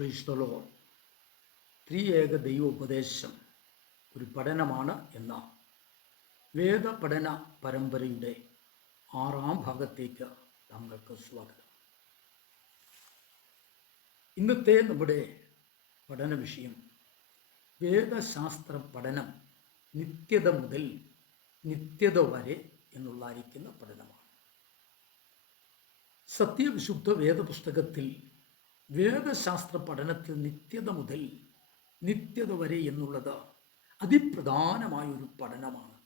ക്രൈസ്തലോ ത്രിയേക ദൈവ ഉപദേശം ഒരു പഠനമാണ് എന്ന വേദ പഠന പരമ്പരയുടെ ആറാം ഭാഗത്തേക്ക് താങ്കൾക്ക് സ്വാഗതം. ഇന്നത്തെ നമ്മുടെ പഠന വിഷയം വേദശാസ്ത്ര പഠനം നിത്യത മുതൽ നിത്യത വരെ എന്നുള്ളായിരിക്കുന്ന പഠനമാണ്. സത്യവിശുദ്ധ വേദപുസ്തകത്തിൽ വേദശാസ്ത്ര പഠനത്തിൽ നിത്യത മുതൽ നിത്യത വരെ എന്നുള്ളത് അതിപ്രധാനമായ ഒരു പഠനമാണ്.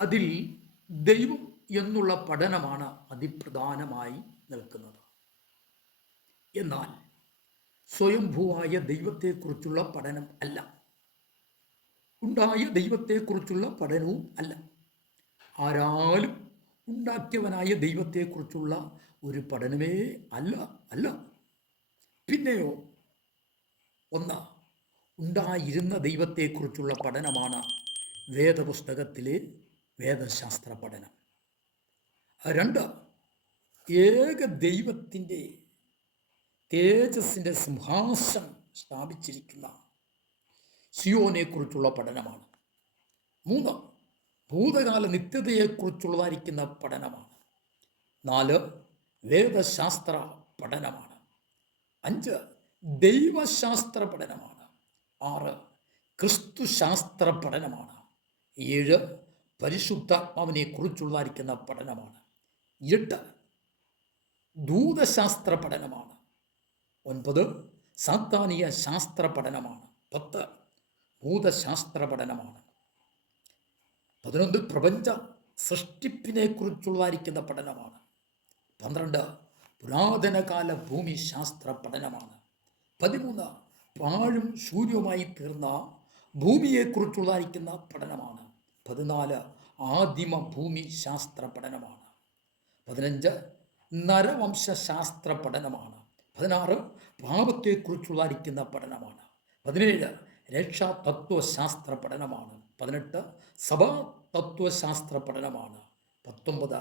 അതിൽ ദൈവം എന്നുള്ള പഠനമാണ് അതിപ്രധാനമായി നിൽക്കുന്നത്. എന്നാൽ സ്വയംഭൂവായ ദൈവത്തെക്കുറിച്ചുള്ള പഠനം അല്ല. ഉണ്ടായ ദൈവത്തെക്കുറിച്ചുള്ള പഠനവും അല്ല. ആരാലും ഉണ്ടാക്കിയവനായ ദൈവത്തെക്കുറിച്ചുള്ള ഒരു പഠനമേ അല്ല അല്ല. പിന്നെയോ ഒന്ന് ഉണ്ടായിരുന്ന ദൈവത്തെക്കുറിച്ചുള്ള പഠനമാണ് വേദപുസ്തകത്തിലെ വേദശാസ്ത്ര പഠനം. രണ്ട് ഏക ദൈവത്തിന്റെ തേജസ്സിന്റെ സിംഹാസം സ്ഥാപിച്ചിരിക്കുന്ന സിയോനെക്കുറിച്ചുള്ള പഠനമാണ്. മൂന്ന് ഭൂതകാല നിത്യതയെക്കുറിച്ചുള്ളതായിരിക്കുന്ന പഠനമാണ്. നാല് വേദശാസ്ത്ര പഠനമാണ്. അഞ്ച് ദൈവശാസ്ത്ര പഠനമാണ്. ആറ് ക്രിസ്തുശാസ്ത്ര പഠനമാണ്. ഏഴ് പരിശുദ്ധാത്മാവിനെ കുറിച്ചുള്ളതായിരിക്കുന്ന പഠനമാണ്. എട്ട് ദൂതശാസ്ത്ര പഠനമാണ്. ഒൻപത് സാത്താനിക ശാസ്ത്ര പഠനമാണ്. പത്ത് ഭൂതശാസ്ത്ര പഠനമാണ്. പതിനൊന്ന് പ്രപഞ്ച സൃഷ്ടിപ്പിനെ കുറിച്ചുള്ളതായിരിക്കുന്ന പഠനമാണ്. പന്ത്രണ്ട് പുരാതനകാല ഭൂമി ശാസ്ത്ര പഠനമാണ്. പതിമൂന്ന് പാഴും ശൂന്യവുമായി തീർന്ന ഭൂമിയെക്കുറിച്ചുള്ളതായിരിക്കുന്ന പഠനമാണ്. പതിനാല് ആദിമ ഭൂമി ശാസ്ത്ര പഠനമാണ്. പതിനഞ്ച് നരവംശാസ്ത്ര പഠനമാണ്. പതിനാറ് പാപത്തെക്കുറിച്ചുള്ളതായിരിക്കുന്ന പഠനമാണ്. പതിനേഴ് രക്ഷാ തത്വശാസ്ത്ര പഠനമാണ്. പതിനെട്ട് സഭാ തത്വശാസ്ത്ര പഠനമാണ് പത്തൊമ്പത്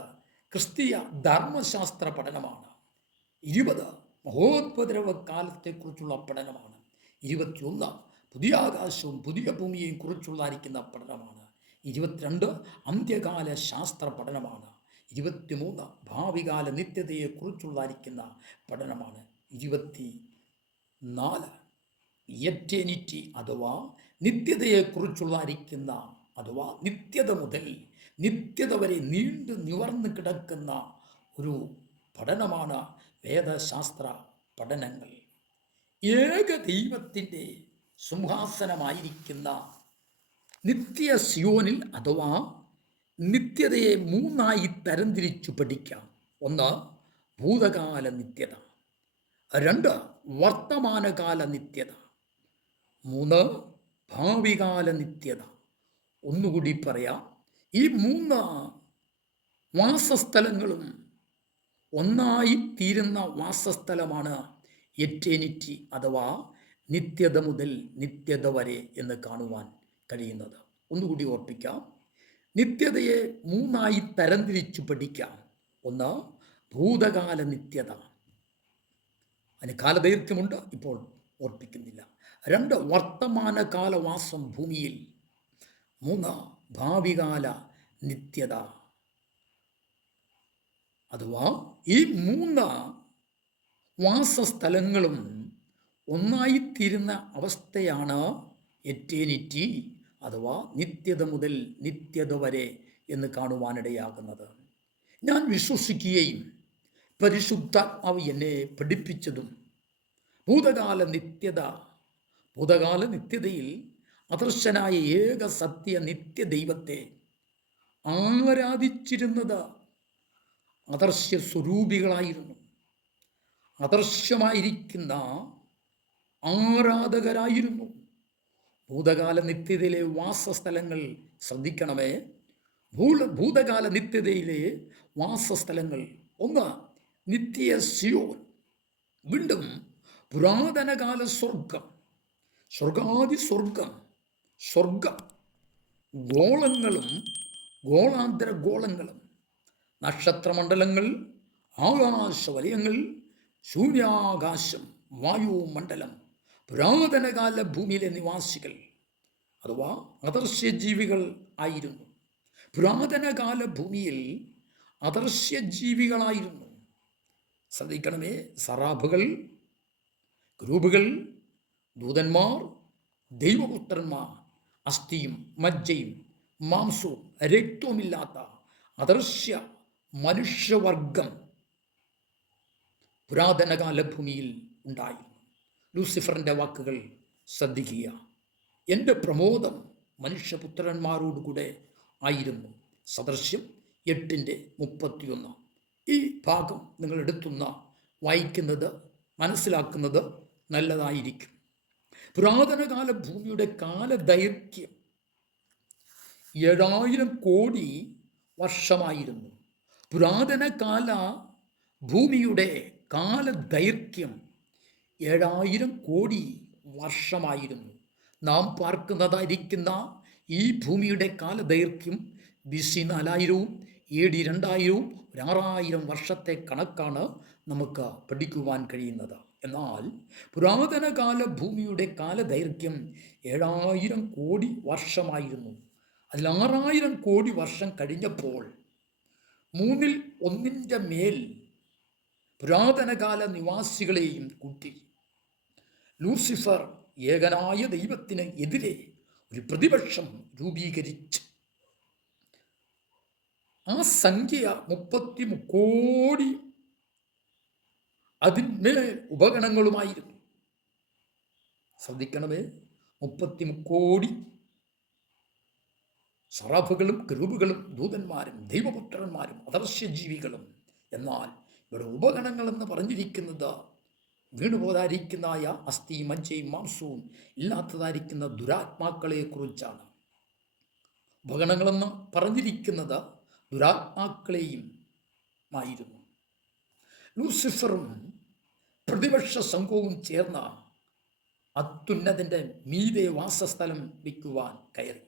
ക്രിസ്തീയ ധർമ്മശാസ്ത്ര പഠനമാണ് ഇരുപത് മഹോത്പദ്രവ കാലത്തെക്കുറിച്ചുള്ള പഠനമാണ്. ഇരുപത്തിയൊന്ന് പുതിയ ആകാശവും പുതിയ ഭൂമിയെയും കുറിച്ചുള്ളതായിരിക്കുന്ന പഠനമാണ്. ഇരുപത്തിരണ്ട് അന്ത്യകാല ശാസ്ത്ര പഠനമാണ് ഇരുപത്തിമൂന്ന് ഭാവികാല നിത്യതയെക്കുറിച്ചുള്ളതായിരിക്കുന്ന പഠനമാണ്. ഇരുപത്തി നാല് എറ്റേനിറ്റി അഥവാ നിത്യതയെക്കുറിച്ചുള്ളതായിരിക്കുന്ന അഥവാ നിത്യത മുതൽ നിത്യത വരെ നീണ്ടു നിവർന്നു കിടക്കുന്ന ഒരു പഠനമാണ് വേദശാസ്ത്ര പഠനങ്ങൾ. ഏക ദൈവത്തിന്റെ സിംഹാസനമായിരിക്കുന്ന നിത്യ സിയോനിൽ അഥവാ നിത്യതയെ മൂന്നായി തരംതിരിച്ചു പഠിക്കാം. ഒന്ന് ഭൂതകാല നിത്യത രണ്ട് വർത്തമാനകാല നിത്യത മൂന്ന് ഭാവികാല നിത്യത. ഒന്നുകൂടി പറയാം. ഈ മൂന്ന് വാസസ്ഥലങ്ങളും ഒന്നായി തീരുന്ന വാസസ്ഥലമാണ് എറ്റേനിറ്റി അഥവാ നിത്യത മുതൽ നിത്യത വരെ എന്ന് കാണുവാൻ കഴിയുന്നത്. ഒന്നുകൂടി ഓർപ്പിക്കാം. നിത്യതയെ മൂന്നായി തരംതിരിച്ചു പഠിക്കാം. ഒന്ന് ഭൂതകാല നിത്യത. അതിന് കാലദൈർഘ്യമുണ്ട്. ഇപ്പോൾ ഓർപ്പിക്കുന്നില്ല. രണ്ട് വർത്തമാനകാലവാസം ഭൂമിയിൽ. മൂന്ന് ഭാവികാല നിത്യത. അഥവാ ഈ മൂന്ന് വാസസ്ഥലങ്ങളും ഒന്നായിത്തീരുന്ന അവസ്ഥയാണ് എറ്റേനിറ്റി അഥവാ നിത്യത മുതൽ നിത്യത വരെ എന്ന് കാണുവാനിടയാകുന്നത്. ഞാൻ വിശ്വസിക്കുകയും പരിശുദ്ധാത്മാവ് എന്നെ പഠിപ്പിച്ചതും ഭൂതകാല നിത്യത ഭൂതകാല നിത്യതയിൽ അദർശനായ ഏക സത്യ നിത്യ ദൈവത്തെ ആരാധിച്ചിരുന്നത് അദർശ്യ സ്വരൂപികളായിരുന്നു. അദർശ്യമായിരിക്കുന്ന ആരാധകരായിരുന്നു. ഭൂതകാല നിത്യതയിലെ വാസസ്ഥലങ്ങൾ ശ്രദ്ധിക്കണമേ. ഭൂ ഭൂതകാല നിത്യതയിലെ വാസസ്ഥലങ്ങൾ. ഒന്ന് നിത്യ സിയോൻ. വീണ്ടും പുരാതനകാല സ്വർഗം സ്വർഗാദി സ്വർഗം സ്വർഗം. ഗോളങ്ങളും ഗോളാന്തര ഗോളങ്ങളും നക്ഷത്രമണ്ഡലങ്ങൾ ആകാശവലയങ്ങൾ ശൂന്യാകാശം വായുമണ്ഡലം പുരാതനകാല ഭൂമിയിലെ നിവാസികൾ അഥവാ അദർശ്യജീവികൾ ആയിരുന്നു. പുരാതനകാല ഭൂമിയിൽ അദർശ്യജീവികളായിരുന്നു ശ്രദ്ധിക്കണമേ സറാബുകൾ ഗ്രൂപ്പുകൾ ദൂതന്മാർ ദൈവപുത്രന്മാർ അസ്ഥിയും മജ്ജയും മാംസവും രക്തവുമില്ലാത്ത അദർശ്യ മനുഷ്യവർഗം പുരാതനകാല ഭൂമിയിൽ ഉണ്ടായിരുന്നു. ലൂസിഫറിന്റെ വാക്കുകൾ ശ്രദ്ധിക്കുക. എന്റെ പ്രമോദം മനുഷ്യപുത്രന്മാരോടുകൂടെ ആയിരുന്നു. സദൃശ്യം എട്ടിന്റെ മുപ്പത്തിയൊന്ന്. ഈ ഭാഗം നിങ്ങൾ എടുത്തുന്ന വായിക്കുന്നത് മനസ്സിലാക്കുന്നത് നല്ലതായിരിക്കും. പുരാതനകാല ഭൂമിയുടെ കാലദൈർഘ്യം ഏഴായിരം കോടി വർഷമായിരുന്നു. പുരാതന കാല ഭൂമിയുടെ കാലദൈർഘ്യം ഏഴായിരം കോടി വർഷമായിരുന്നു. നാം പാർക്കുന്നതായിരിക്കുന്ന ഈ ഭൂമിയുടെ കാലദൈർഘ്യം ബി സി നാലായിരവും എ ഡി രണ്ടായിരവും ഒരാറായിരം വർഷത്തെ കണക്കാണ് നമുക്ക് പഠിക്കുവാൻ കഴിയുന്നത്. എന്നാൽ പുരാതന കാല ഭൂമിയുടെ കാലദൈർഘ്യം ഏഴായിരം കോടി വർഷമായിരുന്നു. അതിൽ ആറായിരം കോടി വർഷം കഴിഞ്ഞപ്പോൾ മൂന്നിൽ ഒന്നിന്റെ മേൽ പുരാതനകാല നിവാസികളെയും കൂട്ടി. ലൂസിഫർ ഏകനായ ദൈവത്തിന് എതിരെ ഒരു പ്രതിപക്ഷം രൂപീകരിച്ചു. ആ സംഖ്യ മുപ്പത്തി മുക്കോടി അതിന്മേൽ ഉപഗണങ്ങളുമായിരുന്നു. ശ്രദ്ധിക്കണമേ മുപ്പത്തി കോടി സറാഫുകളും കരൂപുകളും ദൂതന്മാരും ദൈവപുത്രന്മാരും അദർശ്യജീവികളും എന്നാൽ ഇവിടെ ഉപഗണങ്ങളെന്ന് പറഞ്ഞിരിക്കുന്നത് വീണുപോതായിരിക്കുന്നതായ അസ്ഥി മജ്ജയും മാംസവും ഇല്ലാത്തതായിരിക്കുന്ന ദുരാത്മാക്കളെക്കുറിച്ചാണ്. ഉപഗണങ്ങളെന്ന് പറഞ്ഞിരിക്കുന്നത് ദുരാത്മാക്കളെയും ആയിരുന്നു ലൂസിഫറും പ്രതിപക്ഷ സംഘവും ചേർന്ന അത്യുന്നതിന്റെ മീതെ വാസസ്ഥലം വിൽക്കുവാൻ കയറി.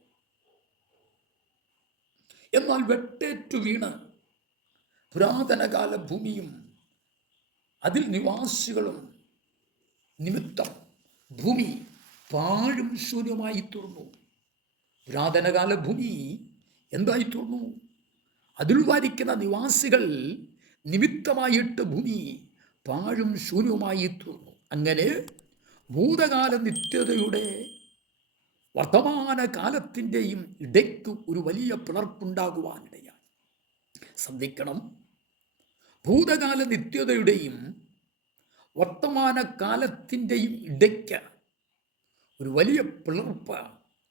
എന്നാൽ വെട്ടേറ്റു വീണ് പുരാതനകാല ഭൂമിയും അതിൽ നിവാസികളും നിമിത്തം ഭൂമി പാഴും ശൂന്യമായി തീർന്നു. പുരാതനകാല ഭൂമി എന്തായി തീർന്നു? അതിൽ വാരിക്കുന്ന നിവാസികൾ നിമിത്തമായിട്ട് ഭൂമി പാഴും ശൂന്യവുമായി തീർന്നു അങ്ങനെ ഭൂതകാല നിത്യതയുടെ വർത്തമാന കാലത്തിന്റെയും ഇടയ്ക്ക് ഒരു വലിയ പിളർപ്പുണ്ടാകുവാനിടയായി. ശ്രദ്ധിക്കണം. ഭൂതകാല നിത്യതയുടെയും വർത്തമാന കാലത്തിന്റെയും ഇടയ്ക്ക് ഒരു വലിയ പിളർപ്പ്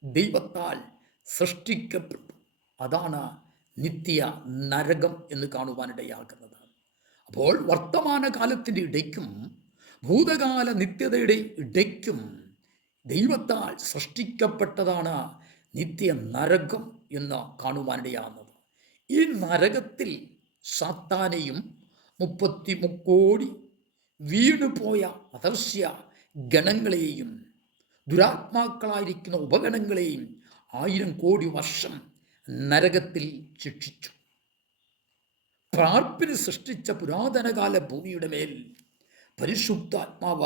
ദൈവത്താൽ സൃഷ്ടിക്കപ്പെട്ടു. അതാണ് നിത്യ നരകം എന്ന് കാണുവാനിടയാകുന്നത്. അപ്പോൾ വർത്തമാന കാലത്തിന്റെ ഇടയ്ക്കും ഭൂതകാല നിത്യതയുടെ ഇടയ്ക്കും ദൈവത്താൽ സൃഷ്ടിക്കപ്പെട്ടതാണ് നിത്യ നരകം എന്ന് കാണുവാനിടയാകുന്നത് ഈ നരകത്തിൽ സാത്താനെയും മുപ്പത്തി മുക്കോടി വീണുപോയ അദർശ്യ ഗണങ്ങളെയും ദുരാത്മാക്കളായിരിക്കുന്ന ഉപഗണങ്ങളെയും ആയിരം കോടി വർഷം നരകത്തിൽ ശിക്ഷിച്ചു. പ്രാർപ്പിന് സൃഷ്ടിച്ച പുരാതനകാല ഭൂമിയുടെ മേൽ പരിശുദ്ധാത്മാവ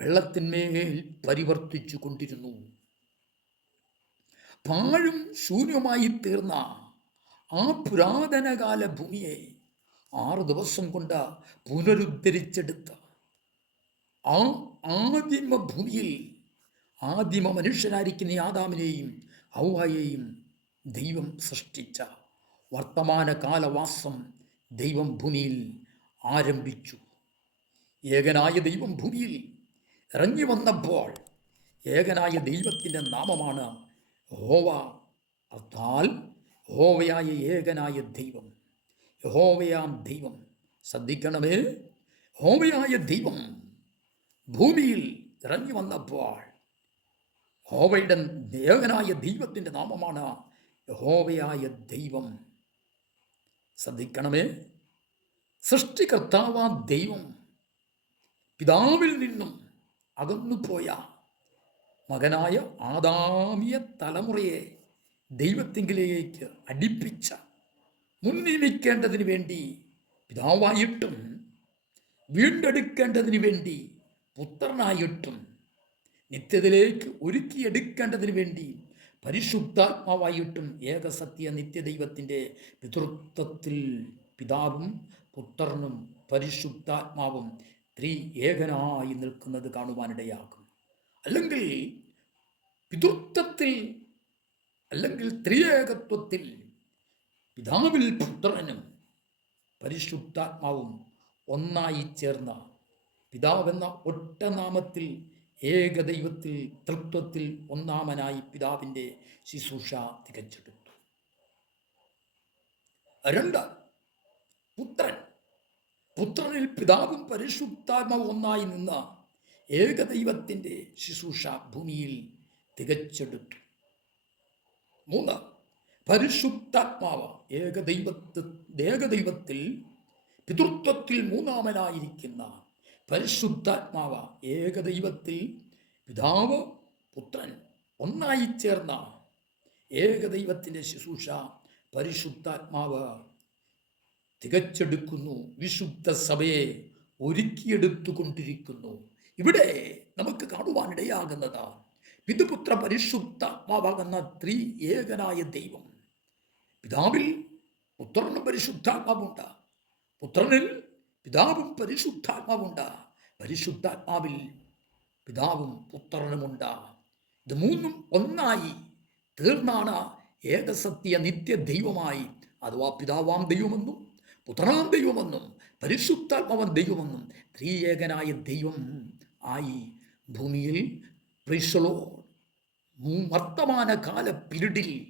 വെള്ളത്തിന്മേൽ പരിവർത്തിച്ചു കൊണ്ടിരുന്നു. പാഴും ശൂന്യമായി തീർന്ന ആ പുരാതനകാല ഭൂമിയെ ആറ് ദിവസം കൊണ്ട് പുനരുദ്ധരിച്ചെടുത്ത. ആ ആദിമ ഭൂമിയിൽ ആദിമ മനുഷ്യനായിരിക്കുന്ന ആദാമിനെയും ഔവായെയും ദൈവം സൃഷ്ടിച്ച വർത്തമാന കാലവാസം ദൈവം ഭൂമിയിൽ ആരംഭിച്ചു. ഏകനായ ദൈവം ഭൂമിയിൽ ഇറങ്ങി വന്നപ്പോൾ ഏകനായ ദൈവത്തിന്റെ നാമമാണ് ഹോവ അർത്ഥാൽ ഹോവയായ ഏകനായ ദൈവം. യഹോവയാം ദൈവം. ശ്രദ്ധിക്കണമേ. ഹോവയായ ദൈവം ഭൂമിയിൽ ഇറങ്ങി വന്നപ്പോൾ ഹോവയുടെ ഏകനായ ദൈവത്തിന്റെ നാമമാണ് യഹോവയായ ദൈവം. ശ്രദ്ധിക്കണമേ. സൃഷ്ടികർത്താവാ ദൈവം. പിതാവിൽ നിന്നും അകന്നുപോയ മകനായ ആദാമിയ തലമുറയെ ദൈവത്തിങ്കിലേക്ക് അടിപ്പിച്ച മുൻനിയമിക്കേണ്ടതിന് വേണ്ടി പിതാവായിട്ടും വീണ്ടെടുക്കേണ്ടതിന് വേണ്ടി പുത്രനായിട്ടും നിത്യത്തിലേക്ക് ഒരുക്കിയെടുക്കേണ്ടതിന് വേണ്ടി പരിശുദ്ധാത്മാവായിട്ടും ഏകസത്യ നിത്യദൈവത്തിന്റെ പിതൃത്വത്തിൽ പിതാവും പുത്രനും പരിശുദ്ധാത്മാവും ത്രീ ഏകനായി നിൽക്കുന്നത് കാണുവാനിടയാകും. അല്ലെങ്കിൽ പിതൃത്വത്തിൽ അല്ലെങ്കിൽ ത്രിയേകത്വത്തിൽ പിതാവിൽ പുത്രനും പരിശുദ്ധാത്മാവും ഒന്നായി ചേർന്ന പിതാവെന്ന ഒറ്റ നാമത്തിൽ ഏകദൈവത്തിൽ തൃത്വത്തിൽ ഒന്നാമനായി പിതാവിന്റെ ശുശ്രൂഷ തികച്ചെടുത്തു രണ്ട് പുത്രൻ. പുത്രനിൽ പിതാവും പരിശുദ്ധാത്മാവും ഒന്നായി നിന്ന ഏകദൈവത്തിന്റെ ശുശ്രൂഷ ഭൂമിയിൽ തികച്ചെടുത്തു മൂന്ന് പരിശുദ്ധാത്മാവ് ഏകദൈവത്ത് ഏകദൈവത്തിൽ പിതൃത്വത്തിൽ മൂന്നാമനായിരിക്കുന്ന പരിശുദ്ധാത്മാവ് ഏകദൈവത്തിൽ പിതാവ് പുത്രൻ ഒന്നായി ചേർന്ന ഏകദൈവത്തിന്റെ ശുശ്രൂഷ പരിശുദ്ധാത്മാവ് തികച്ചെടുക്കുന്നു. വിശുദ്ധ സഭയെ ഒരുക്കിയെടുത്തുകൊണ്ടിരിക്കുന്നു. ഇവിടെ നമുക്ക് കാണുവാനിടയാകുന്നത് പിതുപുത്ര പരിശുദ്ധാത്മാവാകുന്ന ത്രീ ഏകനായ ദൈവം. പിതാവിൽ പുത്രനും പരിശുദ്ധാത്മാവുണ്ട് പുത്രനിൽ പിതാവും പരിശുദ്ധാത്മാവുണ്ട്. പരിശുദ്ധാത്മാവിൽ പിതാവും പുത്രനുമുണ്ട്. ഇത് മൂന്നും ഒന്നായി തീർന്നാണ് ഏകസത്യ നിത്യ ദൈവമായി. അഥവാ പിതാവാം ദൈവമെന്നും പുത്രനാം ദൈവമെന്നും പരിശുദ്ധാത്മാവൻ ദൈവമെന്നും ത്രിയേകനായ ദൈവം ആയി ഭൂമിയിൽ വർത്തമാന കാല പിരിടിൽ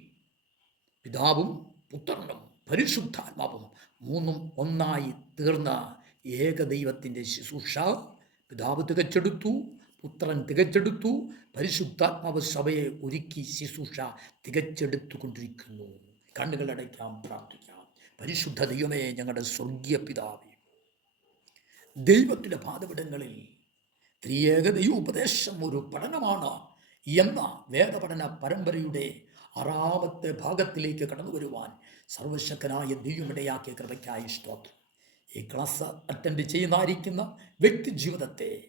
പിതാവും പുത്രനും പരിശുദ്ധാത്മാവും മൂന്നും ഒന്നായി തീർന്ന ഏകദൈവത്തിന്റെ ശുശ്രൂഷ പിതാവ് തികച്ചെടുത്തു പുത്രൻ തികച്ചെടുത്തു പരിശുദ്ധാത്മാവ് സഭയെ ഒരുക്കി ശുശ്രൂഷ തികച്ചെടുത്തുകൊണ്ടിരിക്കുന്നു കണ്ണുകളടയ്ക്കാം പ്രാർത്ഥിക്കാം. പരിശുദ്ധ ദൈവമേ ഞങ്ങളുടെ സ്വർഗീയ പിതാവേ ദൈവത്തിന്റെ പാതപിടങ്ങളിൽ ത്രിയേക ഉപദേശം ഒരു പഠനമാണ് എന്ന വേദപഠന പരമ്പരയുടെ ആറാമത്തെ ഭാഗത്തിലേക്ക് കടന്നു വരുവാൻ സർവശക്തനായ ദൈവമിടയാക്കിയ കൃപയ്ക്കായി സ്തോത്രം. ഈ ക്ലാസ് അറ്റൻഡ് ചെയ്യുന്നതായിരിക്കുന്ന വ്യക്തി ജീവിതത്തെ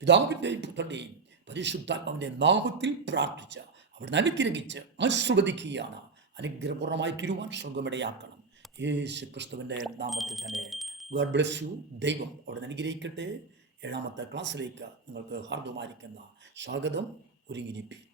പിതാവിന്റെയും പുത്രന്റെയും പരിശുദ്ധാത്മാവിന്റെ നാമത്തിൽ പ്രാർത്ഥിച്ച് അവിടുന്ന് അനുഗ്രഹിച്ച് ആശ്രവദിക്കുകയാണ് അനുഗ്രഹപൂർണമായി തിരുവാൻ സ്വർഗമിടയാക്കണം യേശു ക്രിസ്തുവിന്റെ നാമത്തിൽ തന്നെ. ഗോഡ് ബ്ലസ് യു ദൈവം അവിടെ അനുഗ്രഹിക്കട്ടെ. ഏഴാമത്തെ ക്ലാസ്സിലേക്ക് നിങ്ങൾക്ക് ഹാർദമായിരിക്കുന്ന സ്വാഗതം. ഒരുങ്ങിരിപ്പി